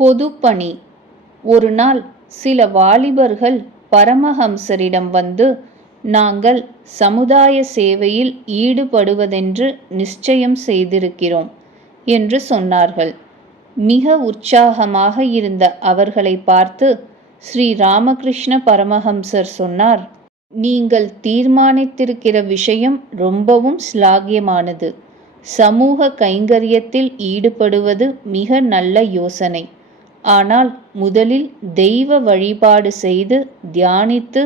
பொதுப்பணி. ஒரு நாள் சில வாலிபர்கள் பரமஹம்சரிடம் வந்து நாங்கள் சமுதாய சேவையில் ஈடுபடுவதென்று நிச்சயம் செய்திருக்கிறோம் என்று சொன்னார்கள். மிக உற்சாகமாக இருந்த அவர்களை பார்த்து ஸ்ரீ ராமகிருஷ்ண பரமஹம்சர் சொன்னார் நீங்கள் தீர்மானித்திருக்கிற விஷயம் ரொம்பவும் ஸ்லாகியமானது சமூக கைங்கரியத்தில் ஈடுபடுவது மிக நல்ல யோசனை. ஆனால் முதலில் தெய்வ வழிபாடு செய்து தியானித்து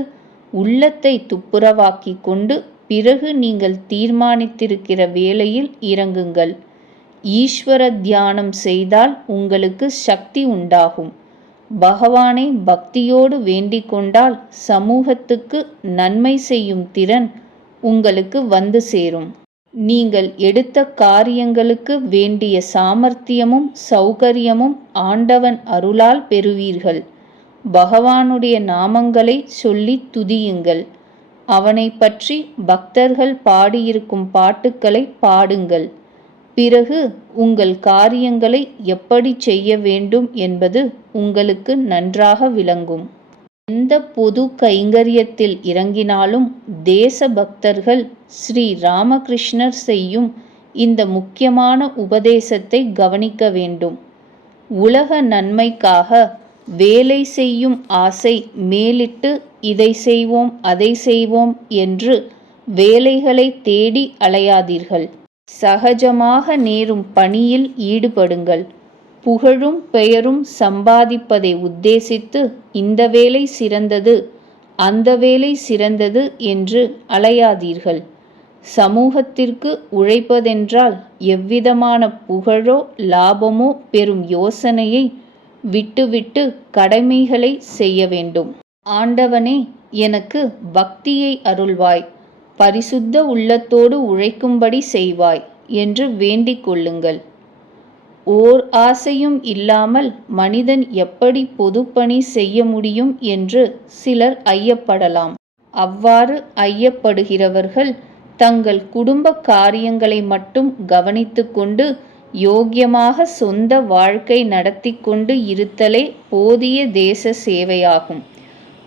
உள்ளத்தை துப்புரவாக்கி கொண்டு பிறகு நீங்கள் தீர்மானித்திருக்கிற வேலையில் இறங்குங்கள். ஈஸ்வர தியானம் செய்தால் உங்களுக்கு சக்தி உண்டாகும். பகவானை பக்தியோடு வேண்டிக் கொண்டால் சமூகத்துக்கு நன்மை செய்யும் திறன் உங்களுக்கு வந்து சேரும். நீங்கள் எடுத்த காரியங்களுக்கு வேண்டிய சாமர்த்தியமும் சௌகரியமும் ஆண்டவன் அருளால் பெறுவீர்கள். பகவானுடைய நாமங்களை சொல்லி துதியுங்கள். அவனை பற்றி பக்தர்கள் பாடியிருக்கும் பாட்டுக்களை பாடுங்கள். பிறகு உங்கள் காரியங்களை எப்படி செய்ய வேண்டும் என்பது உங்களுக்கு நன்றாக விளங்கும். எந்த பொது கைங்கரியத்தில் இறங்கினாலும் தேச பக்தர்கள் ஸ்ரீ ராமகிருஷ்ணர் செய்யும் இந்த முக்கியமான உபதேசத்தை கவனிக்க வேண்டும். உலக நன்மைக்காக வேலை செய்யும் ஆசை மேலிட்டு இதை செய்வோம் அதை செய்வோம் என்று வேலைகளை தேடி அலையாதீர்கள். சகஜமாக நேரும் பணியில் ஈடுபடுங்கள். புகழும் பெயரும் சம்பாதிப்பதை உத்தேசித்து இந்த வேலை சிறந்தது அந்த வேலை சிறந்தது என்று அலையாதீர்கள். சமூகத்திற்கு உழைப்பதென்றால் எவ்விதமான புகழோ லாபமோ பெறும் யோசனையை விட்டுவிட்டு கடமைகளை செய்ய வேண்டும். ஆண்டவனே எனக்கு பக்தியை அருள்வாய் பரிசுத்த உள்ளத்தோடு உழைக்கும்படி செய்வாய் என்று வேண்டிக் கொள்ளுங்கள். ஓர் ஆசையும் இல்லாமல் மனிதன் எப்படி பொதுப்பணி செய்ய முடியும் என்று சிலர் ஐயப்படலாம். அவ்வாறு ஐயப்படுகிறவர்கள் தங்கள் குடும்ப காரியங்களை மட்டும் கவனித்துக்கொண்டு யோக்கியமாக சொந்த வாழ்க்கை நடத்தி கொண்டு இருத்தலே போதிய தேச சேவையாகும்.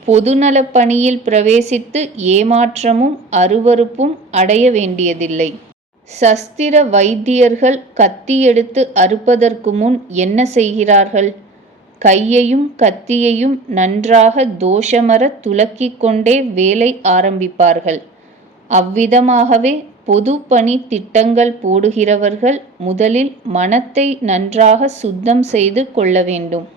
பொதுநலப் பணியில் பிரவேசித்து ஏமாற்றமும் அருவருப்பும் அடைய வேண்டியதில்லை. சஸ்திர வைத்தியர்கள் கத்தி எடுத்து அறுப்பதற்கு முன் என்ன செய்கிறார்கள்? கையையும் கத்தியையும் நன்றாக தோஷமர துலக்கிக் கொண்டே வேலை ஆரம்பிப்பார்கள். அவ்விதமாகவே பொது பணி திட்டங்கள் போடுகிறவர்கள் முதலில் மனத்தை நன்றாக சுத்தம் செய்து கொள்ள வேண்டும்.